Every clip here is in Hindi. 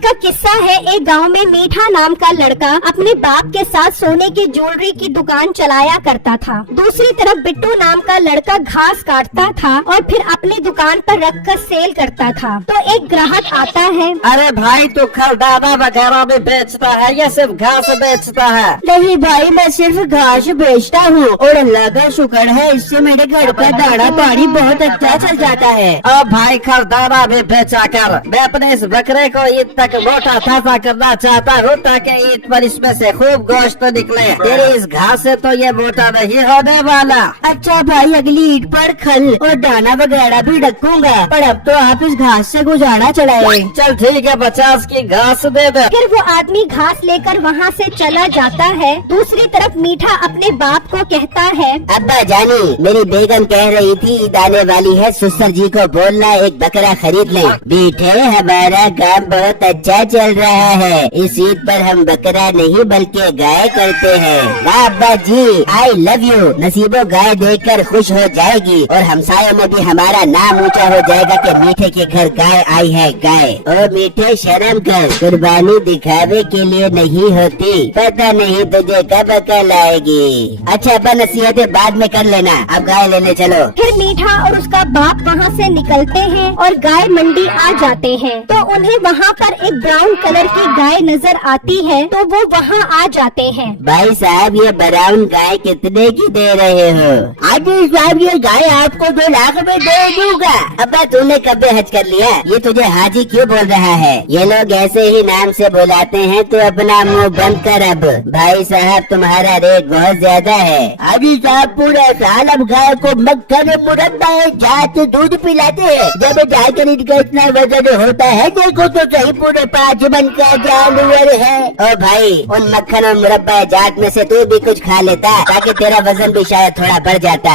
का किस्सा है। एक गांव में मीठा नाम का लड़का अपने बाप के साथ सोने की ज्वेलरी की दुकान चलाया करता था। दूसरी तरफ बिट्टू नाम का लड़का घास काटता था और फिर अपनी दुकान पर रखकर सेल करता था। तो एक ग्राहक आता है। अरे भाई तू खरदाना वगैरह भी बेचता है या सिर्फ घास बेचता है? नहीं भाई, मैं सिर्फ घास बेचता हूँ और अल्लाह का शुक्र है इससे मेरे घर का दाना पानी बहुत अच्छा चल जाता है। अब भाई खरदाना भी बेचा कर मैं अपने इस बकरे को ईद तक मोटा ताजा करना चाहता हूँ ताकि ईद पर इसमें से खूब गोश्त निकले। तेरी इस घास से तो ये मोटा नहीं होने वाला। अच्छा भाई, अगली ईद पर खल और दाना वगैरह भी रखूंगा, पर अब तो आप इस घास से गुजारा चलाए। चल ठीक है, 50 की घास दे दे। फिर वो आदमी घास लेकर वहाँ से चला जाता है। दूसरी तरफ मीठा अपने बाप को कहता है, अब्बा जानी, मेरी बेगम कह रही थी ईद आने वाली है, सुसर जी को बोलना एक बकरा खरीद ले। बेटे हमारा काम बहुत अच्छा चल रहा है, इस ईद पर हम बकरा नहीं बल्कि गाय करते हैं। वाह अब्बा जी, आई लव यू। नसीबो गाय देखकर खुश हो जाएगी और हमसायों में भी हमारा नाम ऊंचा हो जाएगा कि मीठे के घर गाय आई है गाय। और मीठे शर्म कर, कुर्बानी दिखावे के लिए नहीं होती, पता नहीं तुझे कब अकल आएगी। अच्छा अब्बा, नसीहतें बाद में कर लेना, अब गाय लेने चलो। फिर मीठा और उसका बाप वहाँ से निकलते हैं और गाय मंडी आ जाते हैं। तो उन्हें वहाँ पर एक ब्राउन कलर की गाय नजर आती है, तो वो वहाँ आ जाते हैं। भाई साहब, ये ब्राउन गाय कितने की दे रहे हो? आजी साहब, ये गाय आपको 2 लाख में दे दूंगा। अब्बा तूने कब हज कर लिया? ये तुझे हाजी क्यों बोल रहा है? ये लोग ऐसे ही नाम से बुलाते हैं, तो अपना मुंह बंद कर। अब भाई साहब, तुम्हारा रेट बहुत ज्यादा है। हाजी साहब, पूरा साल अब गाय को मक्खन मुरब्बा जात दूध पिलाते हैं। जब गाय खरीद का इतना वजन होता है, देखो तो सही, पूरे 5 मन का जानवर है। ओ भाई, उन मक्खन और मुरब्बा जात में से तू भी कुछ खा लेता ताकि तेरा वजन भी शायद थोड़ा बढ़ जाता।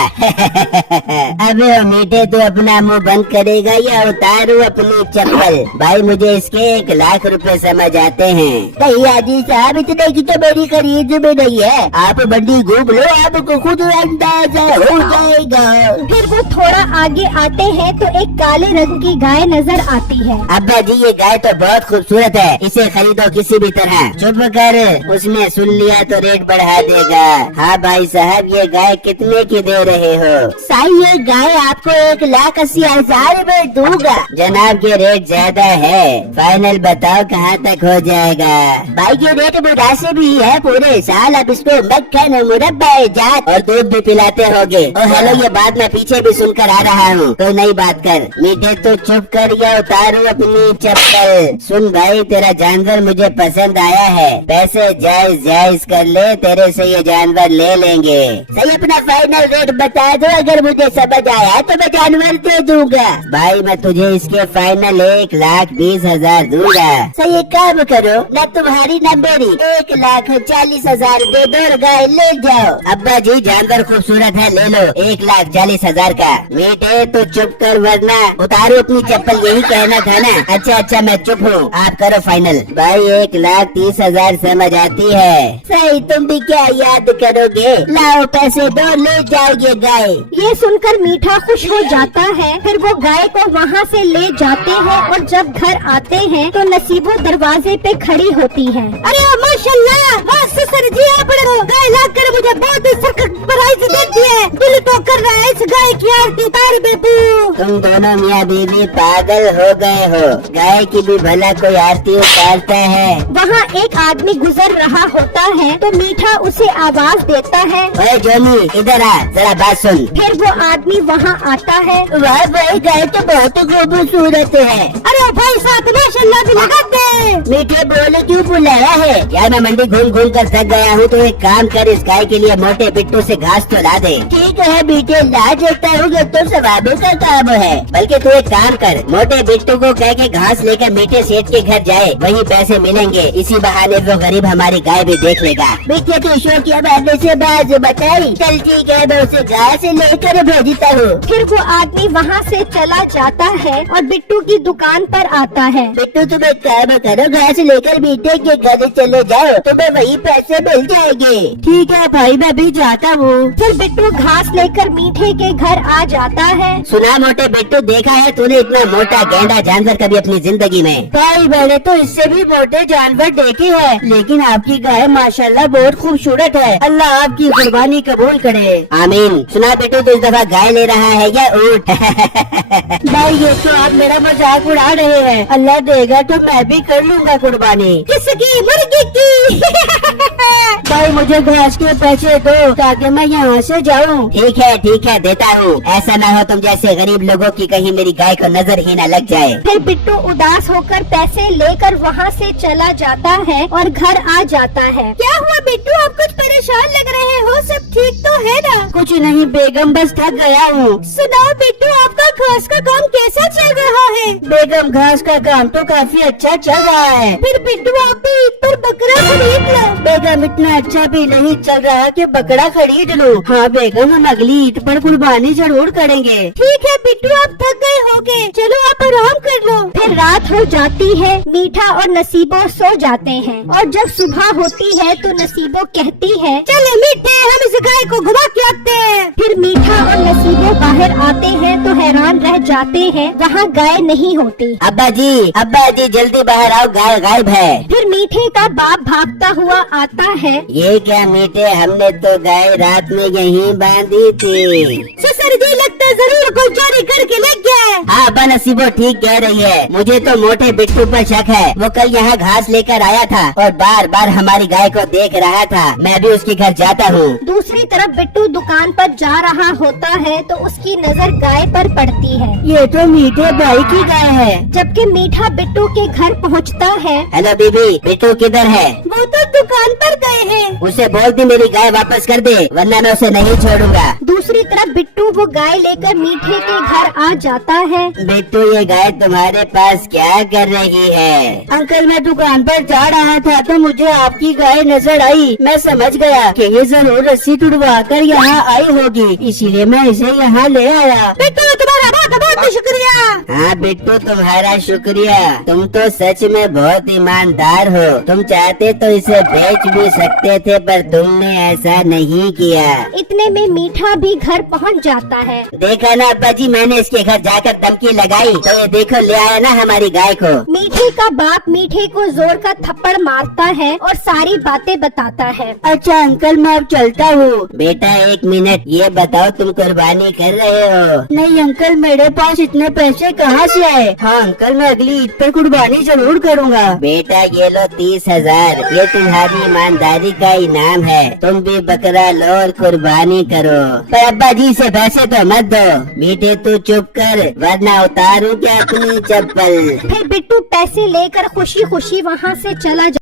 अबे मीठे, तू अपना मुंह बंद करेगा या उतारू अपनी चप्पल? भाई मुझे इसके 1 लाख रुपए समझ आते हैं। नहीं हाजी साहब, इतने की तो मेरी खरीद में नहीं है। आप मंडी घूम लो, आपको खुद अंदाजा हो जाएगा। फिर वो थोड़ा आगे आते हैं तो एक काले रंग की गाय नजर आती है। अब्बा जी, ये गाय तो बहुत खूबसूरत है, इसे खरीदो किसी भी तरह। चुप कर, उसने सुन लिया तो रेट बढ़ा देगा। हाँ भाई साहब, ये गाय कितने की दे रहे हो? साई, ये गाय आपको 1,80,000 में दूंगा। जनाब, ये रेट ज्यादा है, फाइनल बताओ कहाँ तक हो जाएगा? भाई ये रेट मुनासिब ही है, पूरे साल अब इसको मक्खन मुरब्बा जात और दूध भी पिलाते होगे। और हेलो, ये बात मैं पीछे भी सुनकर आ रहा हूँ, कोई नई बात कर। मीठे तो चुप कर या उतारू अपनी चप्पल। सुन भाई, तेरा जानवर मुझे पसंद आया है, पैसे जायज कर ले, तेरे से ये जानवर ले लेंगे। सही, अपना फाइनल रेट बता दो, अगर मुझे समझ आया तो मैं जानवर दे दूंगा। भाई मैं तुझे इसके फाइनल 1,20,000 दूंगा। सही, एक काम करो, न तुम्हारी न मेरी, 1,40,000 दे दो और गाय ले जाओ। अब्बा जी, जानवर खूबसूरत है, ले लो 1,40,000 का। मीठे तो चुप कर वरना उतारो अपनी चप्पल, यही कहना था ना? अच्छा मैं चुप हूँ, आप करो फाइनल। भाई 1,30,000 समझ आती है? सही, तुम भी क्या याद करोगे? लाओ पैसे दो, ले जाओगे गाय। ये सुनकर मीठा खुश हो जाता है। फिर वो गाय को वहाँ से ले जाते हैं और जब घर आते हैं तो नसीबो दरवाजे पे खड़ी होती है। अरे माशाल्लाह, ससुर जी, आप गाय ला कर मुझे बहुत प्राइज देती है, दिल तो कर रहा है इस गाय की आरती उतार बेबू। तुम दोनों मियाँ बीवी पागल हो गए हो, गाय की भी भला कोई आरती उतारता है? वहाँ एक आदमी गुजर रहा होता है तो मीठा उसे आवाज देता है, ओए जोनी, इधर आ, जरा बात सुन। फिर वो आदमी वहाँ आता है। वाह भाई, गाय तो बहुत खूबसूरत है। अरे भाई साहब, माशाल्लाह भी लगा दे। मीठे बोले क्यों बुलाया है? यार मैं मंडी घूम कर थक गया हूँ, तो एक काम कर, इस गाय के लिए मोटे बिट्टू से घास तो ला दे। ठीक है मीठे, ला देता हूँ, ये तो सवाबों का काम है। बल्कि तू एक काम कर, मोटे बिट्टू को कह के घास लेकर मीठे सेठ के घर जाए, वही पैसे मिलेंगे, इसी बहाने वो गरीब हमारी गाय भी देख लेगा। मीठे तो ईश्वर की मारने से बाज बताई। चल ठीक है, मैं उसे घास लेकर भेजता हूँ। फिर वो आदमी वहाँ से चला जाता है और बिट्टू की दुकान पर आता है। बिट्टू, तुम एक काम करो, घास लेकर मीठे के घर चले जाओ, तुम्हें वही पैसे मिल जाएंगे। ठीक है भाई, मैं भी जाता हूँ। फिर बिट्टू घास लेकर मीठे के घर आ जाता है। सुना मोटे बिट्टू, देखा है तूने इतना मोटा गैंडा जानवर कभी अपनी जिंदगी में? भाई मैंने तो इससे भी मोटे जानवर देखे हैं, लेकिन आपकी गाय माशाल्लाह बहुत खूबसूरत है। अल्लाह आपकी कुर्बानी कबूल करे। आमीन। सुना बिट्टू, तो इस दफा गाय ले रहा है या ऊँट? भाई ये तो आप मेरा मजाक उड़ा रहे हैं। अल्लाह देगा तो मैं भी कर लूँगा कुर्बानी। किसकी? मुर्गी की। भाई मुझे घास के पैसे दो ताकि मैं यहाँ से जाऊँ। ठीक है देता हूँ। ऐसा ना हो तुम जैसे गरीब लोगों की कहीं मेरी गाय को नजर ही न लग जाए। फिर बिट्टू उदास होकर पैसे लेकर वहाँ से चला जाता है और घर आ जाता है। क्या हुआ बिट्टू, आप कुछ परेशान लग रहे हो? सब ठीक तो है ना? कुछ नहीं बेगम, बस थक गया हूँ। सुनाओ बिट्टू, आपका घास का काम कैसा चल रहा है? बेगम घास का काम तो काफी अच्छा चल रहा है। फिर बिट्टू आप भी ईद पर बकरा खरीद लो। बेगम इतना अच्छा भी नहीं चल रहा कि बकरा खरीद लो। हाँ बेगम, हम अगली ईद पर कुर्बानी जरूर करेंगे। ठीक है बिट्टू, आप थक गए होगे, चलो आप आराम कर लो। फिर रात हो जाती है, मीठा और नसीबो सो जाते हैं और जब सुबह होती है तो नसीबो कहती है, चले मीठे हम इस गाय को घुमा के आते हैं। फिर मीठा और नसीबो बाहर आते हैं तो हैरान रह जाते हैं, वहाँ गाय नहीं होती। अब्बा जी जल्दी बाहर आओ, गाय गायब है। फिर मीठे का बाप भागता हुआ आता है। ये क्या मीठे, हमने तो गाय रात में यहीं बांधी थी। ससुर जी लगता है जरूर कोई चोरी करके ले गया है। हाँ अब्बा, नसीबो ठीक कह रही है। मुझे तो मोटे बिट्टू पर शक है। वो कल यहाँ घास लेकर आया था और बार बार हमारी गाय को देख रहा था। मैं भी उसके घर जाता हूँ। दूसरी तरफ बिट्टू दुकान पर जा रहा होता है तो उसकी नजर गाय पर पड़ती है। ये तो मीठे भाई की गाय है। जबकि मीठा बिट्टू के घर पहुंचता है। हेलो बीबी, बिट्टू किधर है? वो तो दुकान पर गए हैं। उसे बोल दी मेरी गाय वापस कर दे, वरना मैं उसे नहीं छोड़ूंगा। दूसरी तरफ बिट्टू वो गाय लेकर मीठे के घर आ जाता है। बिट्टू, ये गाय तुम्हारे पास क्या कर रही है? अंकल मैं दुकान पर जा रहा था तो मुझे आपकी गाय नजर आई। मैं समझ गया कि ये जरूर रस्सी तुड़वा कर यहाँ आई होगी, इसीलिए मैं इसे यहाँ ले आया। बिट्टू तुम्हारा बहुत बहुत शुक्रिया। हाँ बिट्टू, तुम्हारा शुक्रिया। तुम तो सच में बहुत ईमानदार हो। तुम चाहते तो इसे बेच भी सकते थे, पर तुमने ऐसा नहीं किया। इतने में मीठा भी घर पहुंच जाता है। देखा ना अब्बा जी, मैंने इसके घर जाकर धमकी लगाई तो ये देखो ले आया ना हमारी गाय को। मीठे का बाप मीठे को जोर का थप्पड़ मारता है और सारी बातें बताता है। अच्छा अंकल, मैं अब चलता हूँ। बेटा एक मिनट, ये बताओ तुम कुर्बानी कर रहे हो? नहीं अंकल, मेरे पास इतने पैसे कहाँ से आए? हाँ अंकल, मैं अगली ईद पर कुर्बानी जरूर करूँगा। बेटा ये लो 30,000, ये तुम्हारी ईमानदारी का इनाम है। तुम भी बकरा लो और कुर्बानी करो। पर अब्बा जी से पैसे तो मत दो। मीठे तू चुप कर, वरना उतारूं क्या अपनी चप्पल। फिर बिट्टू पैसे लेकर खुशी खुशी वहाँ से चला